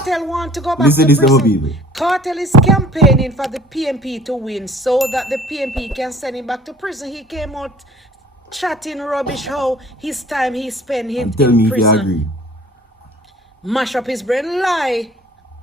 Kartel want to go back to prison. Kartel is campaigning for the PNP to win so that the PNP can send him back to prison. He came out chatting rubbish how his time he spent in prison. If you agree. Mash up his brain, lie.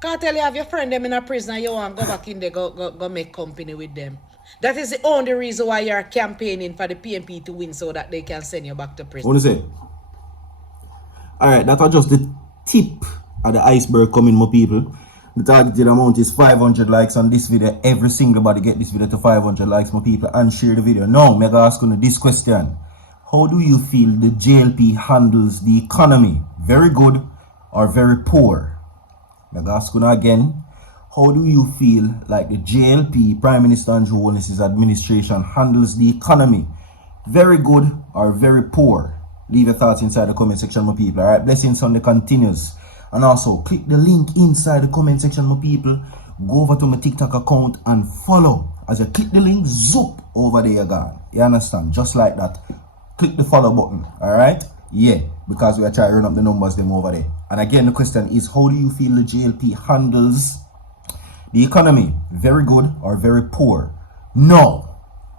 Kartel, you have your friend them in a prison and you want to go back in there, go make company with them. That is the only reason why you're campaigning for the PNP to win so that they can send you back to prison. What do you say? Alright, that was just the tip of the iceberg coming, my people. The targeted amount is 500 likes on this video. Every single body get this video to 500 likes, my people, and share the video. Now, I'm asking you this question. How do you feel the JLP handles the economy? Very good or very poor? I'm asking you again. How do you feel like the JLP, Prime Minister and Holness' administration handles the economy? Very good or very poor? Leave your thoughts inside the comment section, my people. Alright, Blessing Sunday continues. And also, click the link inside the comment section, my people. Go over to my TikTok account and follow. As you click the link, zoop, over there you go. You understand? Just like that. Click the follow button. Alright? Yeah, because we are trying to run up the numbers them over there. And again, the question is, how do you feel the JLP handles the economy? Very good or very poor? No.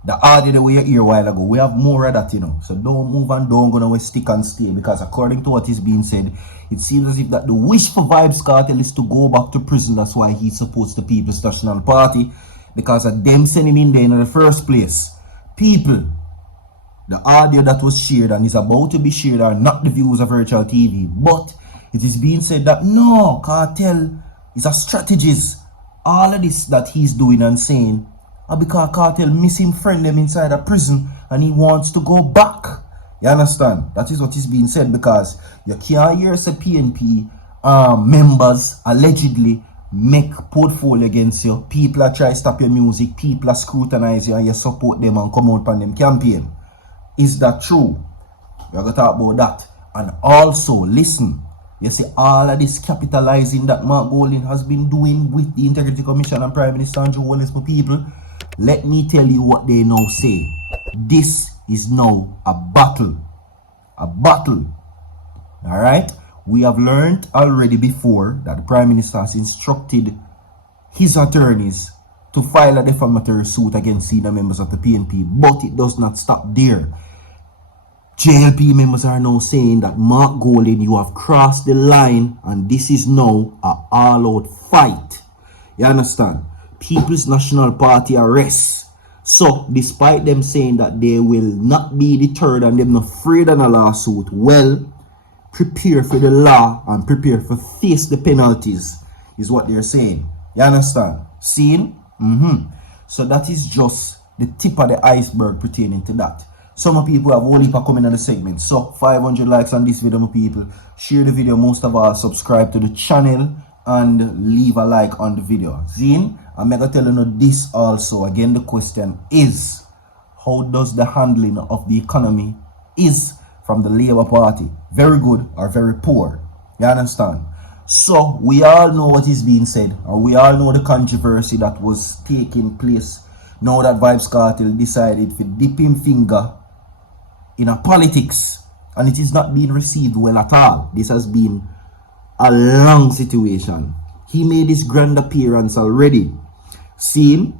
The audio that we hear a while ago, we have more of that, you know. So don't move and don't go nowhere, stick and stay. Because according to what is being said, it seems as if that the wish for Vybz Kartel is to go back to prison. That's why he supports the People's National Party. Because of them sending him in there in the first place. People, the audio that was shared and is about to be shared are not the views of Virtual TV. But it is being said that no, Kartel is a strategist. All of this that he's doing and saying because Kartel miss him friend them inside a prison and he wants to go back. You understand? That is what is being said, because you can't hear say PNP members allegedly make portfolio against you. People are trying to stop your music, people are scrutinize you and you support them and come out on them campaign. Is that true? We're going to talk about that. And also, listen, you see all of this capitalizing that Mark Golding has been doing with the Integrity Commission and Prime Minister Andrew Holness for people. Let me tell you what they now say. This is now a battle. A battle. Alright? We have learned already before that the Prime Minister has instructed his attorneys to file a defamatory suit against senior members of the PNP. But it does not stop there. JLP members are now saying that Mark Golding, you have crossed the line and this is now an all-out fight. You understand? People's National Party arrests. So, despite them saying that they will not be deterred and they're not afraid of a lawsuit, well, prepare for the law and prepare for face the penalties, is what they're saying. You understand? Seeing? So that is just the tip of the iceberg pertaining to that. Some people have only coming on the segment. So 500 likes on this video, my people. Share the video, most of all, subscribe to the channel and leave a like on the video. Zine, I'm going to tell you this also. Again, the question is, how does the handling of the economy is from the Labour Party? Very good or very poor? You understand? So we all know what is being said, and we all know the controversy that was taking place now that Vybz Kartel decided to dip his finger in a politics, and it is not being received well at all. This has been a long situation. He made his grand appearance already. See,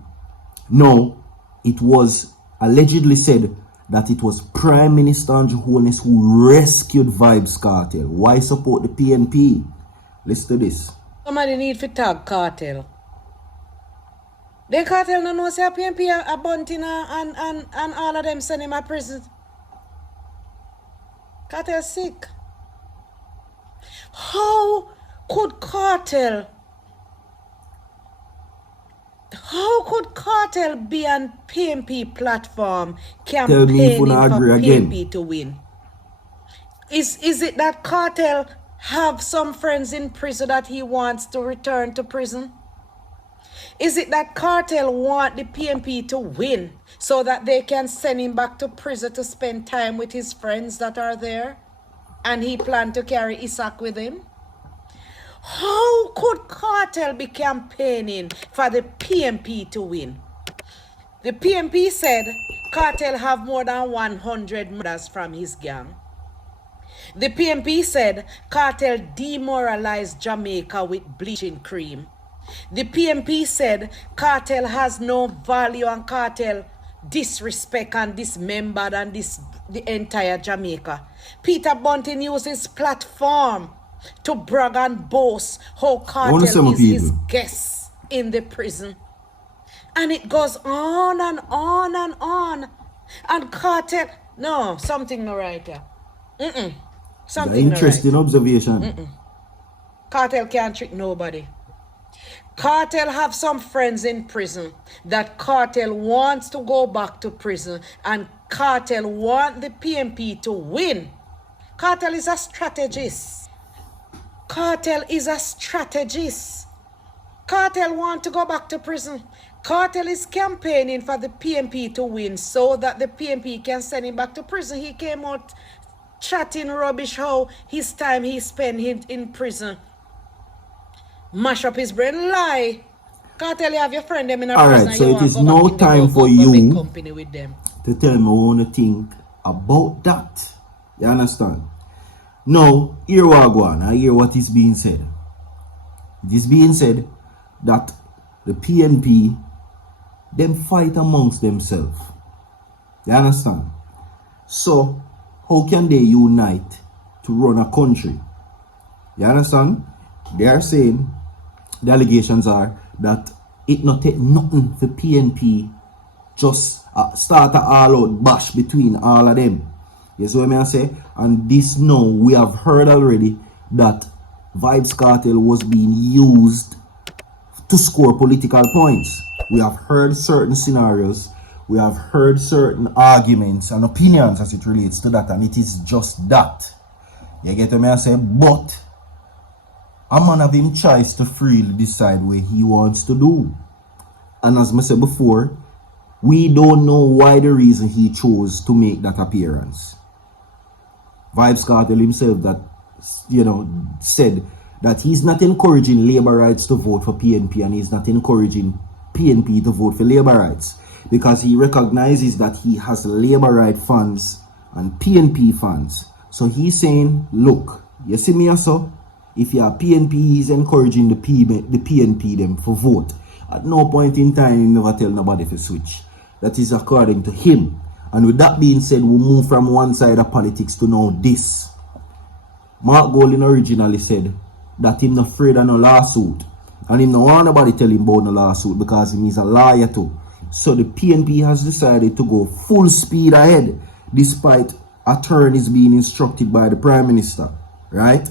no, it was allegedly said that it was Prime Minister Andrew Holness who rescued Vybz Kartel. Why support the PNP? Listen to this. Somebody need to tag Kartel. The Kartel no know say PNP a bunting and all of them send him a prison. Kartel sick. How could Kartel be on PNP platform campaigning for PNP to win? Is it that Kartel have some friends in prison that he wants to return to prison? Is it that Kartel want the PNP to win so that they can send him back to prison to spend time with his friends that are there? And he planned to carry Isaac with him? How could Kartel be campaigning for the PNP to win? The PNP said Kartel have more than 100 murders from his gang. The PNP said Kartel demoralized Jamaica with bleaching cream. The PNP said Kartel has no value and Kartel disrespect and dismembered and the entire Jamaica. Peter Bunting used his platform to brag and boast how Kartel is his guest in the prison. And it goes on and on and on. And Kartel, no, something no right here. Something interesting observation. Kartel can't trick nobody. Kartel have some friends in prison that Kartel wants to go back to prison and Kartel want the PNP to win. Kartel is a strategist. Kartel is a strategist. Kartel want to go back to prison. Kartel is campaigning for the PNP to win so that the PNP can send him back to prison. He came out chatting rubbish how his time he spent in prison. Mash up his brain, lie. Kartel, you have your friend them in a prison. Alright, so it is no time for you company with them to tell me what you think about that. You understand? Now, here we go on. I hear what is being said. It is being said that the PNP, them fight amongst themselves. You understand? So, how can they unite to run a country? You understand? They are saying, the allegations are that it not take nothing for PNP just start a all-out bash between all of them. You see what I say? And this now, we have heard already that Vybz Kartel was being used to score political points. We have heard certain scenarios, we have heard certain arguments and opinions as it relates to that, and it is just that. You get what I say? But a man have him choice to freely decide what he wants to do. And as I said before, we don't know why the reason he chose to make that appearance. Vybz Kartel himself that, said that he's not encouraging labor rights to vote for PNP and he's not encouraging PNP to vote for labor rights because he recognizes that he has labor right funds and PNP funds. So he's saying, look, you see me also? If you are PNP, he's encouraging the PNP them for vote. At no point in time, he never tell nobody to switch. That is according to him. And with that being said, we move from one side of politics to now this. Mark Golding originally said that he's not afraid of no lawsuit. And he don't want nobody tell him about no lawsuit because he is a lawyer too. So the PNP has decided to go full speed ahead despite attorneys being instructed by the Prime Minister. Right?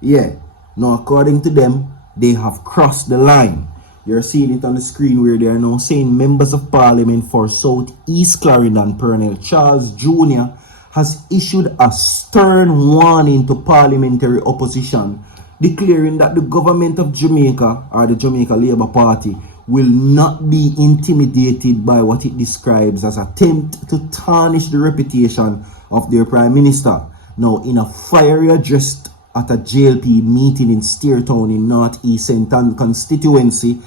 Yeah. Now according to them, they have crossed the line. You're seeing it on the screen where they are now saying members of parliament for South East Clarendon, Pernell Charles Jr. has issued a stern warning to parliamentary opposition, declaring that the government of Jamaica, or the Jamaica Labour Party, will not be intimidated by what it describes as attempt to tarnish the reputation of their Prime Minister. Now, in a fiery address at a JLP meeting in Steertown in North East St. Ann constituency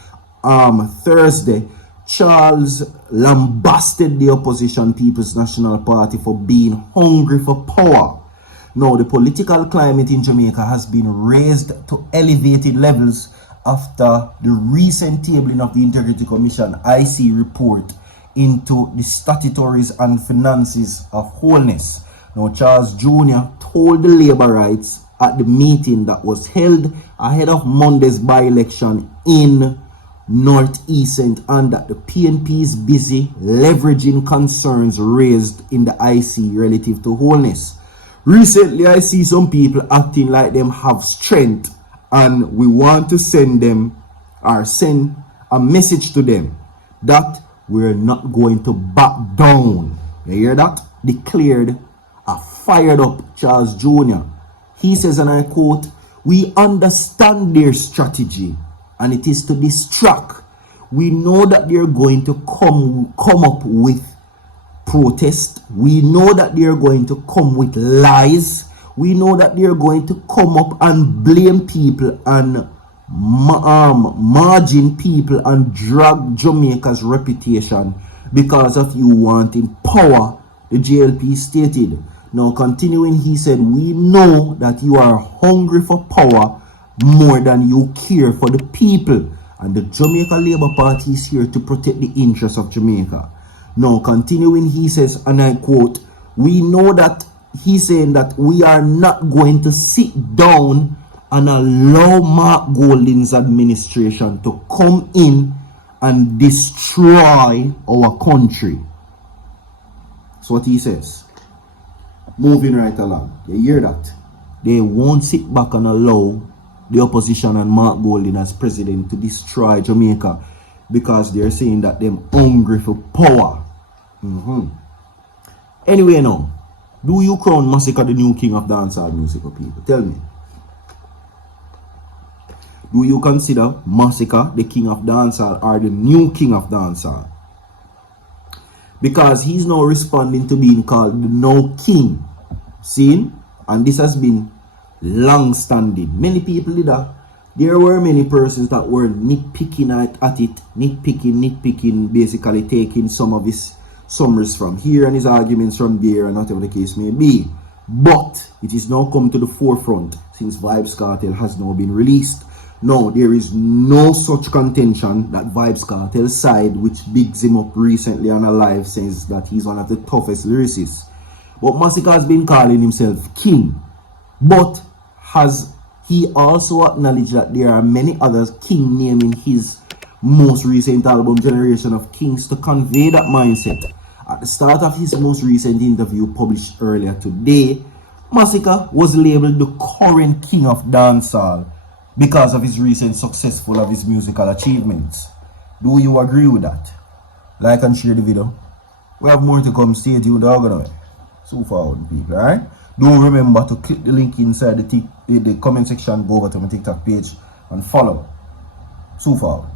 Thursday, Charles lambasted the opposition People's National Party for being hungry for power. Now, the political climate in Jamaica has been raised to elevated levels after the recent tabling of the Integrity Commission IC report into the statutories and finances of Holness. Now, Charles Jr. told the Labour Rights at the meeting that was held ahead of Monday's by-election in Northeast St. Ann that the PNP is busy leveraging concerns raised in the IC relative to Holness. Recently, I see some people acting like them have strength and we want to send them or send a message to them that we're not going to back down. You hear that? Declared a fired up Charles Jr. He says, and I quote, "We understand their strategy and it is to distract. We know that they're going to come up with protest. We know that they're going to come with lies. We know that they're going to come up and blame people and margin people and drag Jamaica's reputation because of you wanting power," the JLP stated. Now continuing, he said, we know that you are hungry for power more than you care for the people. And the Jamaica Labour Party is here to protect the interests of Jamaica. Now continuing, he says, and I quote, we know that he's saying that we are not going to sit down and allow Mark Golding's administration to come in and destroy our country. That's what he says. Moving right along. You hear that? They won't sit back and allow the opposition and Mark Golding as president to destroy Jamaica because they're saying that they're hungry for power. Anyway now, do you crown Masicka the new king of dancehall music, people? Tell me. Do you consider Masicka the king of dancehall or the new king of dancehall? Because he's now responding to being called the no king. See? And this has been long standing. Many people did that. There were many persons that were nitpicking at it, nitpicking, basically taking some of his summaries from here and his arguments from there and whatever the case may be. But it is now come to the forefront since Vybz Kartel has now been released. No, there is no such contention that Vybz Kartel's side, which bigs him up recently on a live, says that he's one of the toughest lyricists. But Masicka has been calling himself king. But has he also acknowledged that there are many others king named in his most recent album, Generation of Kings, to convey that mindset. At the start of his most recent interview published earlier today, Masicka was labeled the current king of dancehall because of his recent successful of his musical achievements. Do you agree with that? Like and share the video. We have more to come. Stay tuned, dog. So far, people, alright? Don't remember to click the link inside the comment section, go over to my TikTok page and follow. So far.